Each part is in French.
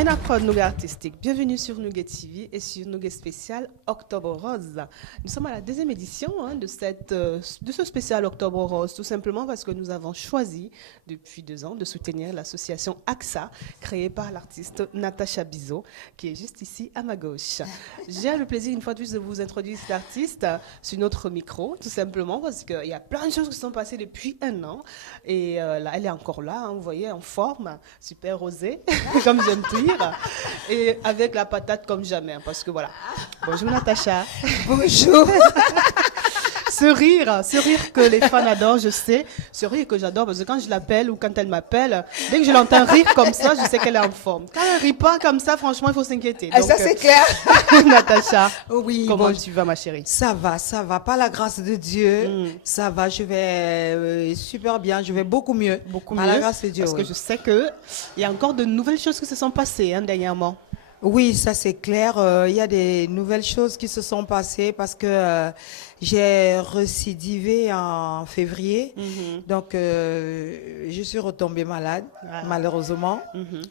Un accord Nougat artistique. Bienvenue sur Nougat TV et sur Nougat spécial Octobre Rose. Nous sommes à la deuxième édition de ce spécial Octobre Rose, tout simplement parce que nous avons choisi depuis 2 ans de soutenir l'association AXA, créée par l'artiste Natacha Bizot, qui est juste ici à ma gauche. J'ai le plaisir une fois de plus de vous introduire cet artiste sur notre micro, tout simplement parce qu'il y a plein de choses qui sont passées depuis 1 an. Et là, elle est encore là, hein, vous voyez, en forme, super rosée, comme j'aime dire. Et avec la patate comme jamais, hein, parce que voilà. Bonjour Natacha. Bonjour. Ce rire que les fans adorent, je sais, ce rire que j'adore, parce que quand je l'appelle ou quand elle m'appelle, dès que je l'entends rire comme ça, je sais qu'elle est en forme. Quand elle rit pas comme ça, franchement, il faut s'inquiéter. Donc, ça c'est clair. Natacha, oui, comment tu vas ma chérie? Ça va, par la grâce de Dieu, ça va, je vais super bien, je vais beaucoup mieux. Par la grâce de Dieu, parce que je sais qu'il y a encore de nouvelles choses qui se sont passées dernièrement. Oui, ça c'est clair. Il y a des nouvelles choses qui se sont passées parce que j'ai récidivé en février. Donc, je suis retombée malade, malheureusement.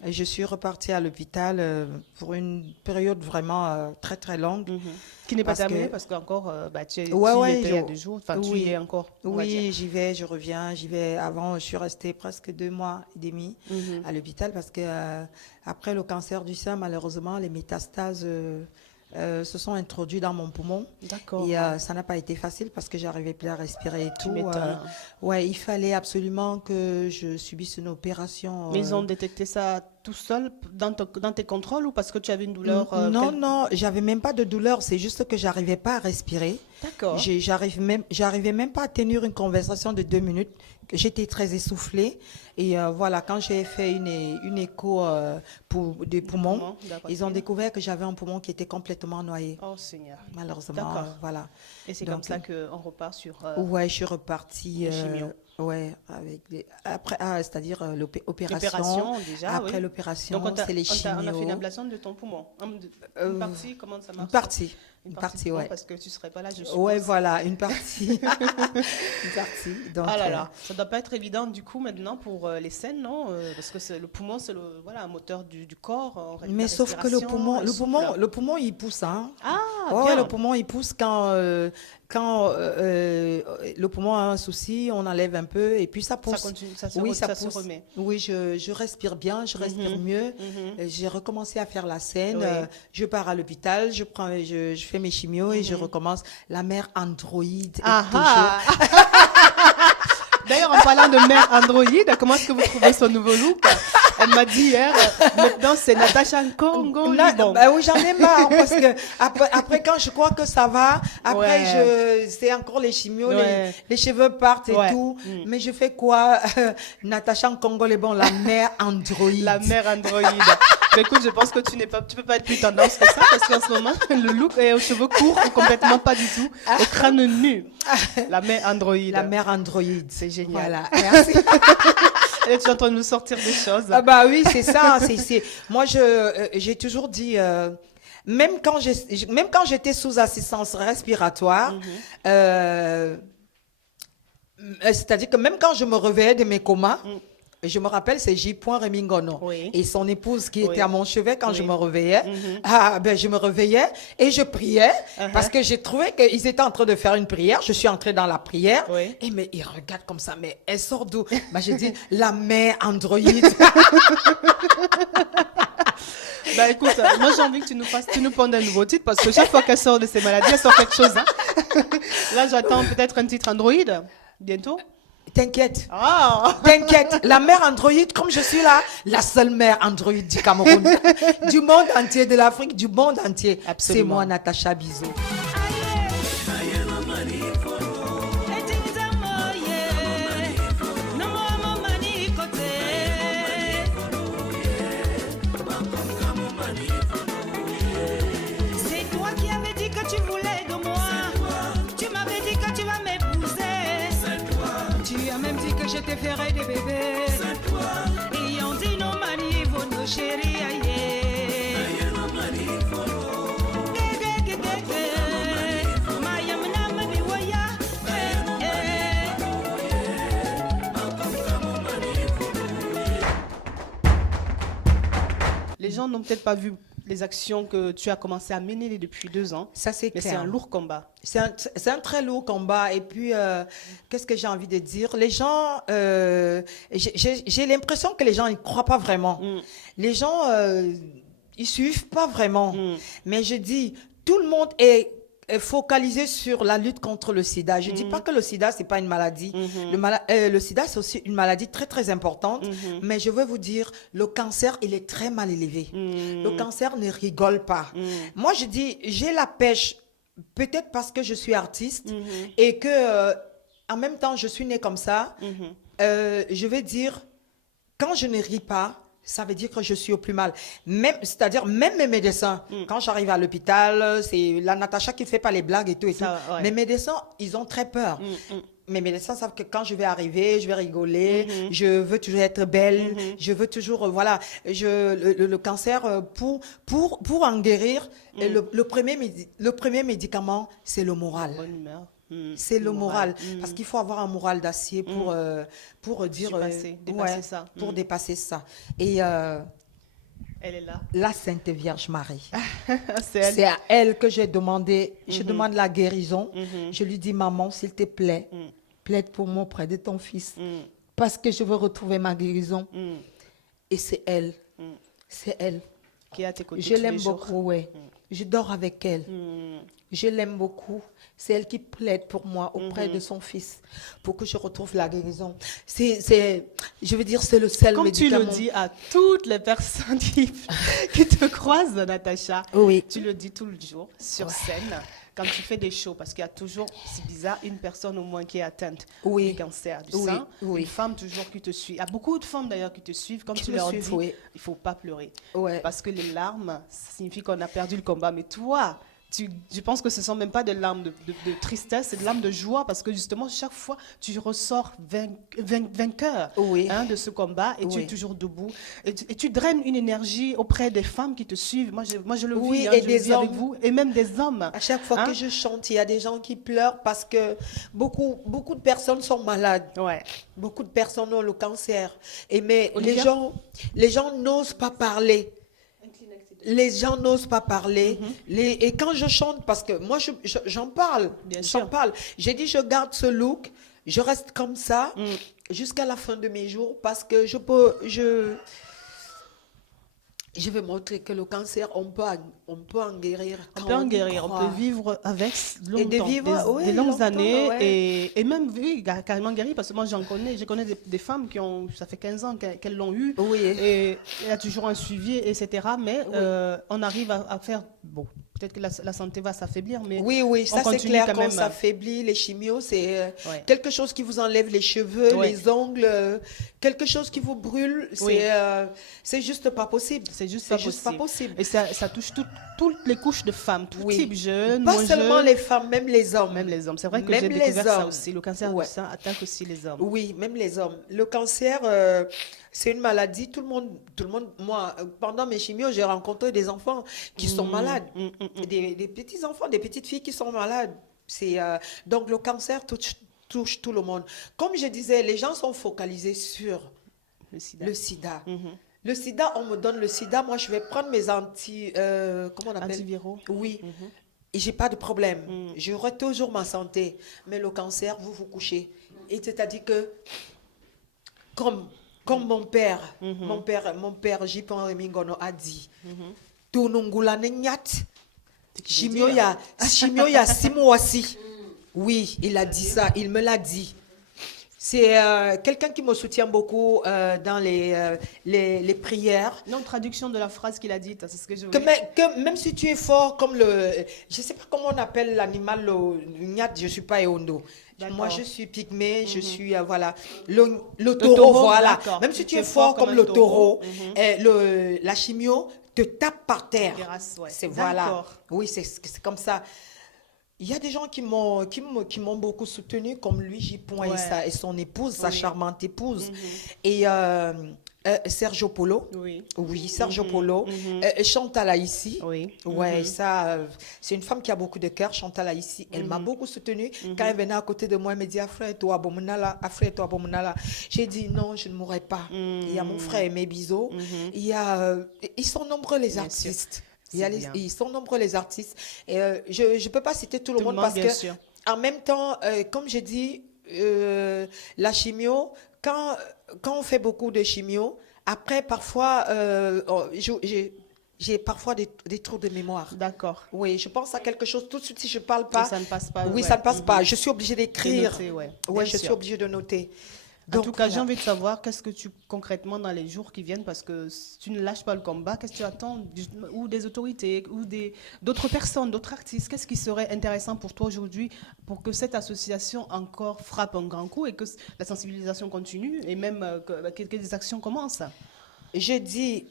Et je suis repartie à l'hôpital pour une période vraiment très, très longue. Qui n'est pas terminée parce qu'encore, tu étais il y a 2 jours. Enfin, tu y es encore. Oui, j'y vais, je reviens. J'y vais. Avant, je suis restée presque 2 mois et demi à l'hôpital parce que après le cancer du sein, malheureusement, les métastases se sont introduits dans mon poumon. D'accord. Et ça n'a pas été facile parce que j'arrivais plus à respirer et tout. Ouais, il fallait absolument que je subisse une opération. Mais ils ont détecté ça tout seul dans tes contrôles ou parce que tu avais une douleur Non, j'avais même pas de douleur. C'est juste que j'arrivais pas à respirer. D'accord. J'arrivais même pas à tenir une conversation de 2 minutes. J'étais très essoufflée. Et voilà, quand j'ai fait une écho des poumons, ils ont découvert que j'avais un poumon qui était complètement noyé. Oh Seigneur. Malheureusement, voilà. Et c'est comme ça qu'on repart sur... ouais, je suis repartie... chimio. Ouais, après, c'est-à-dire l'opération déjà. Après l'opération, c'est les chimios. On a fait une ablation de ton poumon. Une partie, comment ça marche? Une partie, ouais. Parce que tu ne serais pas là, je suppose. Ouais, voilà, une partie. Une partie. Donc, ah là là, ça ne doit pas être évident du coup maintenant pour les scènes, non? Parce que le poumon, c'est un moteur du corps. Mais sauf que le poumon, il pousse. Hein. Ah, ouais, le poumon, il pousse quand le poumon a un souci, on enlève un peu et puis ça pousse. Ça continue, ça se remet. Oui, je respire bien, je respire mieux. J'ai recommencé à faire la scène. Je pars à l'hôpital, je fais mes chimios et je recommence. La mère Android est toujours... D'ailleurs, en parlant de mère Android, comment est-ce que vous trouvez son nouveau look? Elle m'a dit hier, maintenant c'est Natacha Congo. Bah oui, j'en ai marre parce que après quand je crois que ça va, après c'est encore les chimios, les cheveux partent et tout. Mais je fais quoi? Natacha Congo, la mère Android. La mère Android. Mais écoute, je pense que tu peux pas être plus tendance que ça parce qu'en ce moment, le look est aux cheveux courts ou complètement pas du tout, au crâne nu. La mère Android. La mère Android. C'est génial. Voilà. Merci. Et tu es en train de nous sortir des choses. Ah bah oui, c'est ça. Moi, j'ai toujours dit, même quand j'étais sous assistance respiratoire, c'est-à-dire que même quand je me réveillais de mes comas, je me rappelle, c'est J. Remingono et son épouse qui était à mon chevet quand je me réveillais. Je me réveillais et je priais parce que j'ai trouvé qu'ils étaient en train de faire une prière. Je suis entrée dans la prière et mais ils regardent comme ça. Mais elle sort d'où? J'ai dit la mère Android. Bah écoute, moi j'ai envie que tu nous pondes un nouveau titre parce que chaque fois qu'elle sort de ses maladies, elle sort quelque chose. Là, j'attends peut-être un titre Android bientôt. T'inquiète. Ah. T'inquiète. La mère Android, comme je suis là, la seule mère Android du Cameroun, du monde entier, de l'Afrique, du monde entier. Absolument. C'est moi, Natacha Bizot. C'est toi qui avais dit que tu voulais de moi. Tu m'avais dit que tu vas m'épouser. Tu as même dit que je te ferai des bébés. Et on dit non manivo no chérie aïe. Les gens n'ont peut-être pas vu les actions que tu as commencé à mener depuis 2 ans. Ça, c'est Mais clair. c'est un lourd combat. C'est un très lourd combat. Et puis, qu'est-ce que j'ai envie de dire? Les gens, j'ai l'impression que les gens ne croient pas vraiment. Les gens, ils suivent pas vraiment. Mais je dis, tout le monde est focalisé sur la lutte contre le sida. Je dis pas que le sida, c'est pas une maladie. Le sida, c'est aussi une maladie très, très importante. Mais je veux vous dire, le cancer, il est très mal élevé. Le cancer ne rigole pas. Moi, je dis, j'ai la pêche, peut-être parce que je suis artiste et que, en même temps, je suis née comme ça. Je veux dire, quand je ne ris pas, ça veut dire que je suis au plus mal. C'est-à-dire, même mes médecins, quand j'arrive à l'hôpital, c'est la Natacha qui fait pas les blagues et tout. Ça, ouais. Mes médecins, ils ont très peur. Mes médecins savent que quand je vais arriver, je vais rigoler, je veux toujours être belle, je veux toujours, voilà, le cancer, pour en guérir, le premier médicament, c'est le moral. Bonne humeur. C'est le moral. Parce qu'il faut avoir un moral d'acier pour dire... Dépasser ça. Pour dépasser ça. Et Elle est là. la Sainte Vierge Marie, C'est elle. c'est à elle que j'ai demandé, je demande la guérison. Je lui dis, maman, s'il te plaît, plaide pour moi auprès de ton fils. Parce que je veux retrouver ma guérison. Et c'est elle. C'est elle. Qui est à tes côtés Je tous les l'aime jours. beaucoup, ouais. Je dors avec elle. Je l'aime beaucoup. C'est elle qui plaide pour moi auprès de son fils pour que je retrouve la guérison. Je veux dire, c'est le seul Comme tu médicament. le dis à toutes les personnes qui te croisent, Natacha, Oui. tu le dis tout le jour sur scène, quand tu fais des shows, parce qu'il y a toujours, c'est bizarre, une personne au moins qui est atteinte Oui. du cancer du Oui, sein, oui. une femme toujours qui te suit. Il y a beaucoup de femmes d'ailleurs qui te suivent, comme Qui tu me leur suivent, dis, oui. il ne faut pas pleurer. Ouais. Parce que les larmes, ça signifie qu'on a perdu le combat. Mais toi, je pense que ce ne sont même pas des larmes de tristesse, c'est des larmes de joie, parce que justement, chaque fois, tu ressors vainqueur Oui. de ce combat et tu Oui. es toujours debout. Et tu draines une énergie auprès des femmes qui te suivent. Moi, je le Oui, vis, et je des le vis avec hommes. vous, et même des hommes. À chaque fois que je chante, il y a des gens qui pleurent parce que beaucoup de personnes sont malades. Ouais. Beaucoup de personnes ont le cancer. Mais Olivia? les gens n'osent pas parler. Les gens n'osent pas parler. Et quand je chante, parce que moi, j'en parle. Bien J'en sûr. parle. J'ai dit, je garde ce look. Je reste comme ça jusqu'à la fin de mes jours parce que je vais montrer que le cancer, on peut en guérir. On quand peut en y guérir, on croit. peut vivre avec longtemps, de vivre, des longues longtemps, années, ouais. et même, oui, carrément guérir, parce que moi, je connais des femmes ça fait 15 ans qu'elles l'ont eu, Oui. et il y a toujours un suivi, etc., mais on arrive à faire, bon, peut-être que la santé va s'affaiblir, mais Oui, ça c'est continue clair, quand quand même. ça affaiblit, les chimios, c'est Ouais. quelque chose qui vous enlève les cheveux, Ouais. les ongles, quelque chose qui vous brûle, Oui. c'est juste pas possible. C'est juste pas possible. Et ça touche toutes les couches de femmes, tout Oui. type, jeunes, Pas moins seulement jeunes, les femmes, même les hommes. même les hommes. C'est vrai que Même j'ai les découvert ça hommes. aussi. Le cancer Ouais. du sein attaque aussi les hommes. Oui, même les hommes. Le cancer, c'est une maladie. Tout le monde, moi, pendant mes chimios, j'ai rencontré des enfants qui sont malades. Des petits enfants, des petites filles qui sont malades. Donc le cancer touche tout le monde. Comme je disais, les gens sont focalisés sur Le sida. le sida. Le sida, on me donne le sida, moi je vais prendre mes comment on appelle? Antiviraux. Oui. Et j'ai pas de problème. J'aurai toujours ma santé. Mais le cancer, vous vous couchez. Et c'est-à-dire que, comme mon père, mon père J.P. Remingono a dit, Tunungula nenyat, chimio ya 6 mois aussi. Oui, il a dit ça, il me l'a dit. C'est quelqu'un qui me soutient beaucoup dans les prières. Non, traduction de la phrase qu'il a dite, c'est ce que je Que, voulais. que même si tu es fort comme je ne sais pas comment on appelle l'animal, le nyat, je ne suis pas Eondo. D'accord. Moi, je suis pygmée, je suis, voilà, le taureau, taureau, voilà. d'accord. Même si tu es fort comme le taureau, la chimio te tape par terre. Grâce, ouais. C'est voilà. D'accord. Oui, c'est comme ça. Il y a des gens qui m'ont beaucoup soutenu, comme lui, J. Ouais. Et son épouse, sa Oui. charmante épouse. Et Sergio Polo. Oui. Oui, Sergio Polo. Chantal Aïssi. Oui. Ouais, ça, c'est une femme qui a beaucoup de cœur. Chantal Aïssi, elle m'a beaucoup soutenue. Quand elle venait à côté de moi, elle me dit, Afré-toi, Bomunala, Afré-toi, Bomunala. J'ai dit, non, je ne mourrai pas. Il y a mon frère Aimé Bizo. Il y a, ils sont nombreux les artistes. Ils sont nombreux les artistes. Et je ne peux pas citer tout le monde parce que, en même temps, comme je dis, la chimio, quand on fait beaucoup de chimio, après, parfois, j'ai parfois des trous de mémoire. D'accord. Oui, je pense à quelque chose. Tout de suite, si je ne parle pas. Et ça ne passe pas. Oui, ça ne passe pas. Je suis obligée d'écrire. Oui, je suis obligée de noter. Donc, en tout cas, j'ai envie de savoir qu'est-ce que tu, concrètement, dans les jours qui viennent, parce que tu ne lâches pas le combat, qu'est-ce que tu attends ou des autorités, ou d'autres personnes, d'autres artistes? Qu'est-ce qui serait intéressant pour toi aujourd'hui pour que cette association encore frappe un grand coup et que la sensibilisation continue et même que des actions commencent? Je dis,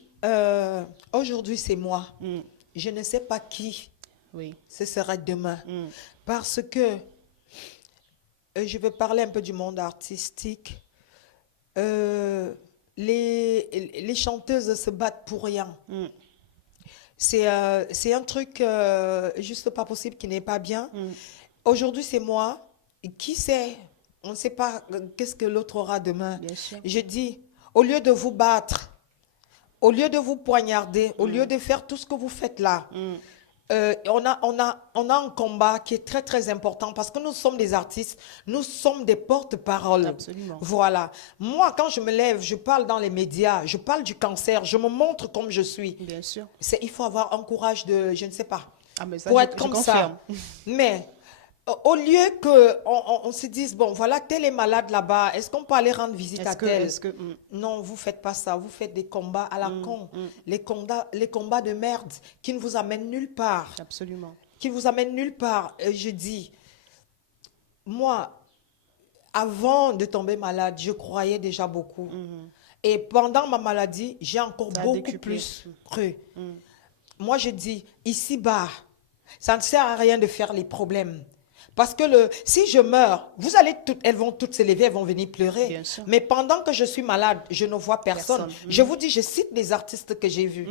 aujourd'hui, c'est moi. Je ne sais pas qui ce sera demain. Parce que je vais parler un peu du monde artistique. Les chanteuses se battent pour rien. C'est un truc juste pas possible, qui n'est pas bien. Aujourd'hui, c'est moi. Qui sait? On ne sait pas qu'est-ce que l'autre aura demain. Je dis, au lieu de vous battre, au lieu de vous poignarder, au lieu de faire tout ce que vous faites là, on a un combat qui est très, très important parce que nous sommes des artistes, nous sommes des porte-parole. Absolument. Voilà. Moi, quand je me lève, je parle dans les médias, je parle du cancer, je me montre comme je suis. Bien sûr. Il faut avoir un courage de, je ne sais pas, mais ça, pour être comme ça. Mais au lieu qu'on se dise, bon, voilà, tel est malade là-bas, est-ce qu'on peut aller rendre visite à tel? Non, vous ne faites pas ça. Vous faites des combats à la con. Les combats de merde qui ne vous amènent nulle part. Absolument. Qui vous amènent nulle part. Je dis, moi, avant de tomber malade, je croyais déjà beaucoup. Et pendant ma maladie, j'ai encore beaucoup plus cru. Moi, je dis, ici-bas, ça ne sert à rien de faire les problèmes. Parce que si je meurs, elles vont toutes se lever, elles vont venir pleurer. Mais pendant que je suis malade, je ne vois personne. Je vous dis, je cite des artistes que j'ai vus.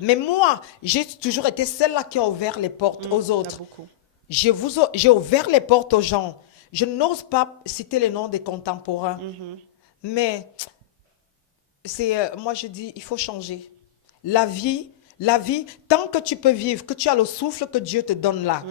Mais moi, j'ai toujours été celle-là qui a ouvert les portes aux autres. J'ai ouvert les portes aux gens. Je n'ose pas citer les noms des contemporains. Mais moi, je dis, il faut changer. La vie, tant que tu peux vivre, que tu as le souffle que Dieu te donne là,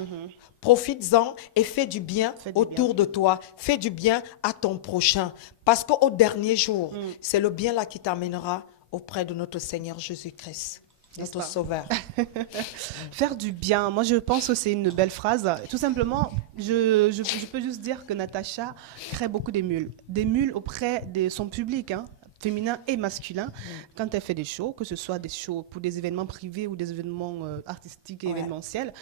profites-en et fais du bien autour de toi. Fais du bien à ton prochain. Parce qu'au dernier jour, c'est le bien là qui t'amènera auprès de notre Seigneur Jésus-Christ, notre Sauveur. Faire du bien, moi je pense que c'est une belle phrase. Tout simplement, je peux juste dire que Natacha crée beaucoup d'émules auprès de son public, hein, féminin et masculin, quand elle fait des shows, que ce soit des shows pour des événements privés ou des événements artistiques et événementiels.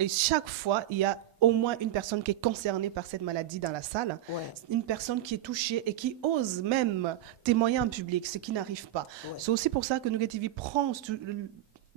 Et chaque fois, il y a au moins une personne qui est concernée par cette maladie dans la salle, une personne qui est touchée et qui ose même témoigner en public, ce qui n'arrive pas. C'est aussi pour ça que Nougat TV prend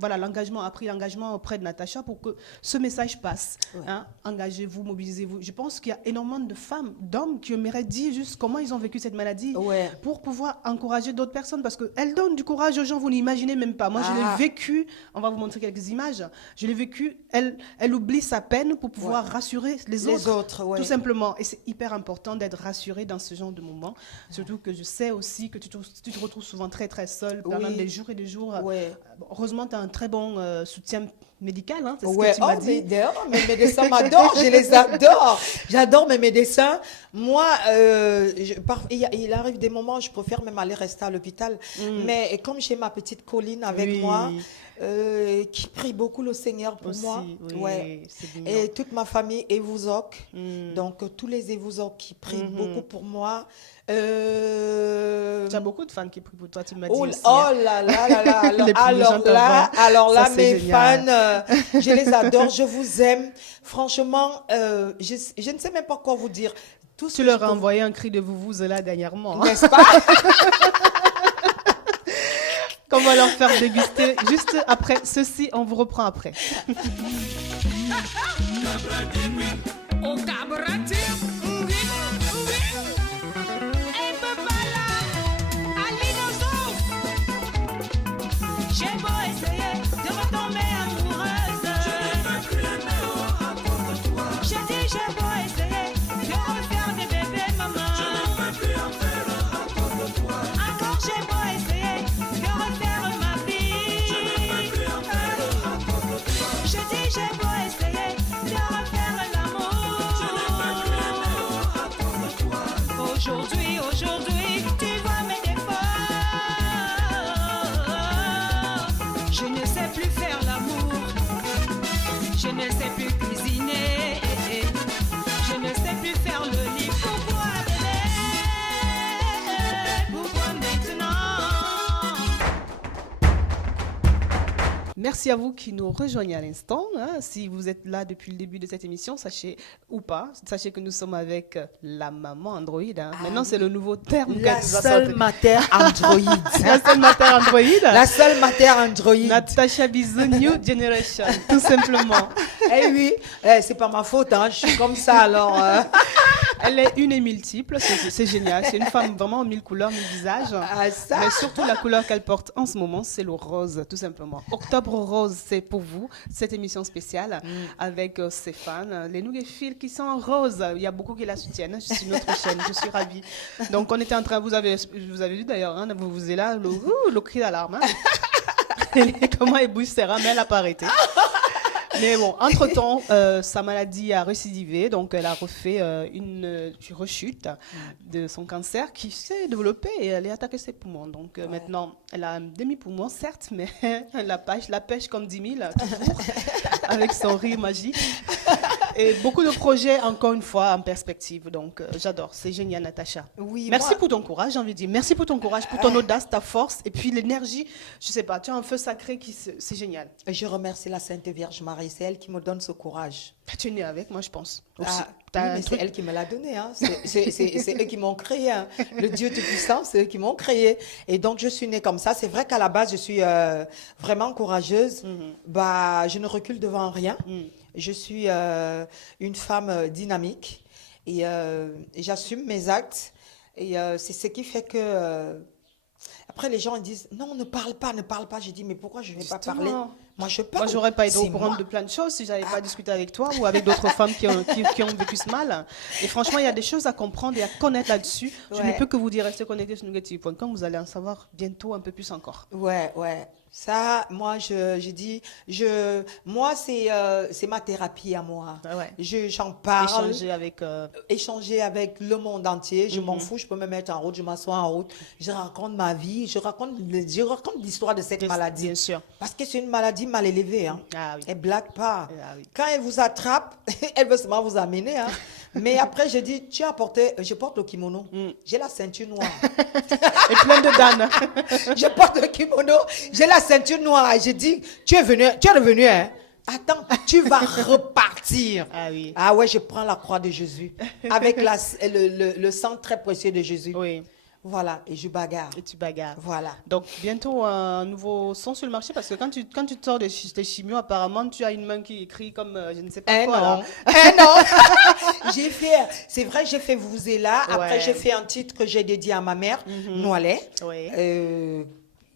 a pris l'engagement auprès de Natacha pour que ce message passe. Hein? Engagez-vous, mobilisez-vous. Je pense qu'il y a énormément de femmes, d'hommes qui aimeraient dire juste comment ils ont vécu cette maladie pour pouvoir encourager d'autres personnes parce qu'elle donne du courage aux gens, vous n'imaginez même pas. Moi, je l'ai vécu, on va vous montrer quelques images, je l'ai vécu, elle oublie sa peine pour pouvoir rassurer les autres tout simplement. Et c'est hyper important d'être rassuré dans ce genre de moment. Surtout que je sais aussi que tu te retrouves souvent très, très seule pendant des jours et des jours. Heureusement, tu as un très bon soutien médical, hein, c'est ce que tu m'as dit. Mes médecins m'adorent, je les adore. J'adore mes médecins. Moi, il arrive des moments où je préfère même aller rester à l'hôpital. Mais comme j'ai ma petite Colline avec moi, qui prie beaucoup le Seigneur pour moi. Et toute ma famille Evouzoc. Donc, tous les Evouzoc qui prient beaucoup pour moi. Tu as beaucoup de fans qui prient pour toi, tu m'as dit aussi. Oh là là là là. Alors là, mes fans, je les adore, je vous aime. Franchement, je ne sais même pas quoi vous dire. Tu leur as envoyé un cri de vous là dernièrement. N'est-ce pas? Qu'on va leur faire déguster juste après ceci, on vous reprend après. essayer de retomber amoureuse. Je n'ai pas pu l'aimer, oh, à cause de toi. J'ai dit j'ai beau essayer de refaire des bébés, maman. Je n'ai pas pu en faire à cause de toi. Encore j'ai beau essayer de refaire ma vie. Je n'ai pas pu en faire à cause de toi. J'ai dit j'ai beau essayer de refaire l'amour. Je n'ai pas pu l'aimer, oh, à cause de toi. Aujourd'hui, tu vois mes défauts. Je ne sais plus faire l'amour. Je ne sais plus cuisiner. Je ne sais plus faire le lit. Pourquoi, bébé? Pourquoi maintenant? Merci à vous qui nous rejoignez à l'instant. Si vous êtes là depuis le début de cette émission, sachez que nous sommes avec la maman Android. Maintenant, c'est le nouveau terme. La seule matière Android. La seule matière Android. La seule matière Android. Natasha Bizou, New Generation, tout simplement. Eh oui, c'est pas ma faute, je suis comme ça alors. Elle est une et multiple, c'est génial. C'est une femme vraiment aux 1000 couleurs, 1000 visages. Ça. Mais surtout, la couleur qu'elle porte en ce moment, c'est le rose, tout simplement. Octobre Rose, c'est pour vous, cette émission spéciale avec ses fans, les Nougefil qui sont en rose. Il y a beaucoup qui la soutiennent sur notre chaîne. Je suis ravie. Donc, on était en train, vous avez vu d'ailleurs, vous êtes là, le cri d'alarme. Comment elle bouge ses rames, elle n'a pas arrêté. Mais bon, entre-temps, sa maladie a récidivé, donc elle a refait une rechute de son cancer qui s'est développé et elle a attaqué ses poumons. Donc maintenant, elle a un demi-poumon, certes, mais la pêche comme 10 000, toujours, avec son rire magique. Et beaucoup de projets, encore une fois, en perspective. Donc, j'adore. C'est génial, Natacha. Oui, merci pour ton courage, j'ai envie de dire. Merci pour ton courage, pour ton audace, ta force. Et puis l'énergie, je sais pas, tu as un feu sacré c'est génial. Je remercie la Sainte Vierge Marie. C'est elle qui me donne ce courage. Tu es née avec, moi, je pense. Aussi. Oui, mais c'est elle qui me l'a donné. C'est eux qui m'ont créé. Le Dieu Tout-Puissant, c'est eux qui m'ont créé. Et donc, je suis née comme ça. C'est vrai qu'à la base, je suis vraiment courageuse. Je ne recule devant rien. Je suis une femme dynamique et j'assume mes actes. Et c'est ce qui fait que... après, les gens ils disent, non, ne parle pas. J'ai dit, mais pourquoi je ne vais pas parler? Moi, je parle. Moi, j'aurais pas été au courant de plein de choses si j'avais pas discuté avec toi ou avec d'autres femmes qui ont vécu ce mal. Et franchement, il y a des choses à comprendre et à connaître là-dessus. Je ne peux que vous dire, restez connectés sur nougetv.com. Vous allez en savoir bientôt un peu plus encore. Ouais. Ça, moi, je dis, moi, c'est ma thérapie à moi. J'en parle. Échanger avec le monde entier. Je m'en fous, je peux me mettre en route, je m'assois en route. Je raconte ma vie, je raconte l'histoire de cette maladie. Bien sûr. Parce que c'est une maladie mal élevée. Elle blague pas. Quand elle vous attrape, elle veut seulement vous amener. Mais après, je dis, je porte le kimono. J'ai la ceinture noire. Et plein de dames. Je porte le kimono, j'ai la ceinture noire. Je dis, tu es revenu, hein? Attends, tu vas repartir. Ah ouais, je prends la croix de Jésus avec le sang très précieux de Jésus. Oui. Voilà, et je bagarre. Et tu bagarres. Voilà. Donc, bientôt, un nouveau son sur le marché, parce que quand tu sors de tes chimios, apparemment, tu as une main qui écrit comme, je ne sais pas quoi. Non. C'est vrai, j'ai fait Vous et là. Après, j'ai fait un titre que j'ai dédié à ma mère, Noalet.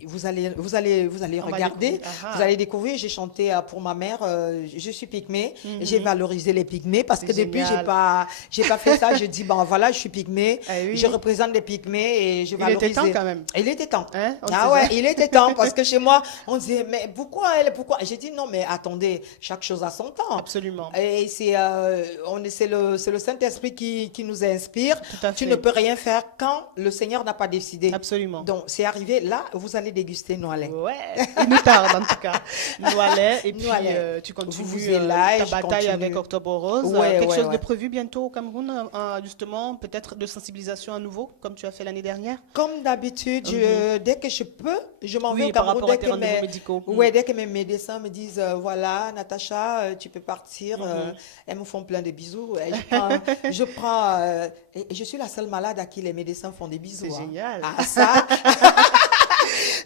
Vous allez regarder, vous allez découvrir. J'ai chanté pour ma mère. Je suis pygmée. J'ai valorisé les pygmées parce que depuis j'ai pas fait ça. Je dis voilà, je suis pygmée. Je représente les pygmées et je valorise. Il était temps quand même. Il était temps. Il était temps parce que chez moi on disait mais pourquoi j'ai dit non mais attendez, chaque chose a son temps. Absolument. Et c'est le Saint-Esprit qui nous inspire. Tu ne peux rien faire quand le Seigneur n'a pas décidé. Absolument. Donc c'est arrivé là, vous allez déguster Noalet. Ouais, il nous tarde en tout cas. Noalet, et puis tu continues ta bataille avec Octobre Rose. Quelque chose de prévu bientôt au Cameroun, justement, peut-être de sensibilisation à nouveau, comme tu as fait l'année dernière? Comme d'habitude, dès que je peux, je m'en vais au Cameroun. Par rapport à tes rendez-vous médicaux. Dès que mes médecins me disent, voilà, Natacha, tu peux partir. Elles me font plein de bisous. Et je suis la seule malade à qui les médecins font des bisous. C'est génial. Ça...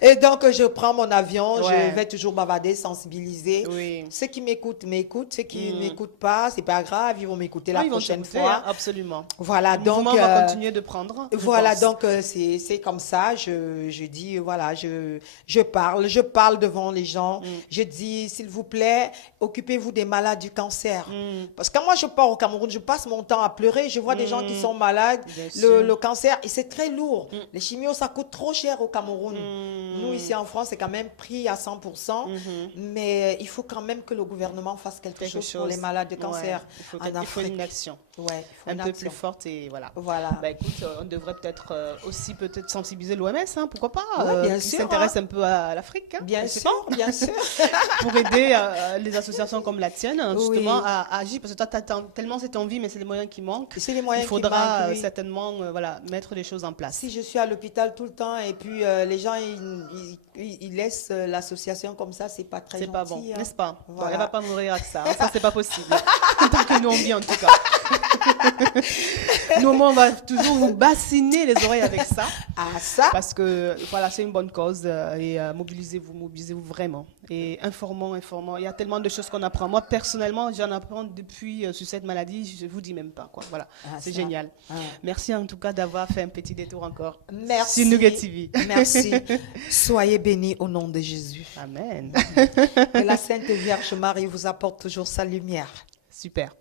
Et donc, je prends mon avion, Ouais. je vais toujours bavarder, sensibiliser. Oui. Ceux qui m'écoutent, m'écoutent. Ceux qui n'écoutent pas, c'est pas grave, ils vont m'écouter la Oui, ils vont prochaine t'écouter, fois. hein, absolument. Voilà, Le donc... mouvement va continuer de prendre. je Voilà, pense. donc c'est comme ça, je dis, voilà, je parle devant les gens, je dis, s'il vous plaît, occupez-vous des malades du cancer. Parce que quand moi je pars au Cameroun, je passe mon temps à pleurer, je vois des gens qui sont malades, Bien sûr. le cancer, et c'est très lourd. Les chimios, ça coûte trop cher au Cameroun. Nous, ici en France, c'est quand même pris à 100%, mais il faut quand même que le gouvernement fasse quelque chose pour les malades de cancer Ouais, en il faut Afrique. une action. Ouais, il faut Un une peu action. plus forte et voilà. Voilà. Bah écoute, on devrait peut-être aussi peut-être sensibiliser l'OMS, hein, pourquoi pas, Ouais, bien qui sûr, s'intéresse un peu à l'Afrique. Hein, Bien je sais sûr, pas. bien sûr. Pour aider les associations comme la tienne, hein, justement, Oui. à agir. Parce que toi, tu as tellement cette envie, mais c'est les moyens qui manquent. C'est les moyens Il faudra qui manquent, oui. certainement voilà, mettre les choses en place. Si je suis à l'hôpital tout le temps et puis les gens ils laissent l'association comme ça, c'est pas très C'est gentil. pas bon, hein. n'est-ce pas? Voilà. Elle va pas mourir avec ça. Hein. Ça, c'est pas possible. Tant que nous, on vit, en tout cas. Nous, on va toujours vous bassiner les oreilles avec ça. Ah ça? Parce que, voilà, c'est une bonne cause. Et mobilisez-vous vraiment. Et informons. Il y a tellement de choses qu'on apprend. Moi, personnellement, j'en apprends depuis sur cette maladie. Je vous dis même pas, quoi. Voilà. Ah, c'est ça. génial. Ah. Merci, en tout cas, d'avoir fait un petit détour encore. Merci. Sur Nougat TV. Merci. Soyez bénis au nom de Jésus. Amen. Que la Sainte Vierge Marie vous apporte toujours sa lumière. Super.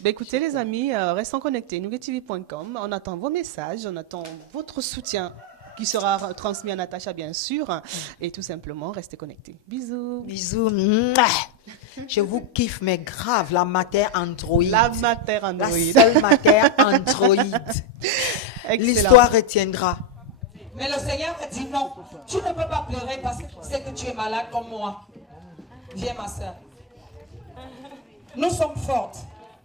Ben écoutez les amis, restons connectés, nougattv.com. On attend vos messages, on attend votre soutien qui sera transmis à Natacha bien sûr. Et tout simplement, restez connectés. Bisous. Bisous. Mouah. Je vous kiffe, mais grave, la matière Android. La matière La Android. seule matière Android. Excellent. L'histoire retiendra. Mais le Seigneur a dit non, tu ne peux pas pleurer parce que c'est que tu es malade comme moi. Viens ma soeur. Nous sommes fortes.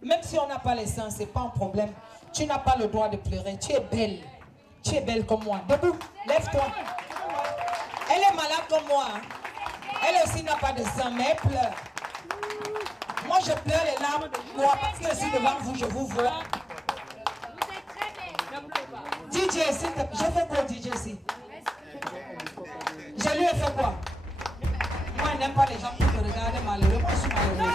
Même si on n'a pas les seins, ce n'est pas un problème. Tu n'as pas le droit de pleurer. Tu es belle. Tu es belle comme moi. Debout, lève-toi. Elle est malade comme moi. Elle aussi n'a pas de seins, mais elle pleure. Moi, je pleure les larmes de moi parce que je suis devant vous, je vous vois. DJ, s'il te plaît. J'ai fait quoi, DJ, ici? Je lui ai fait quoi? Moi, je n'aime pas les gens qui me regardent malheureux. Moi, je suis malheureux.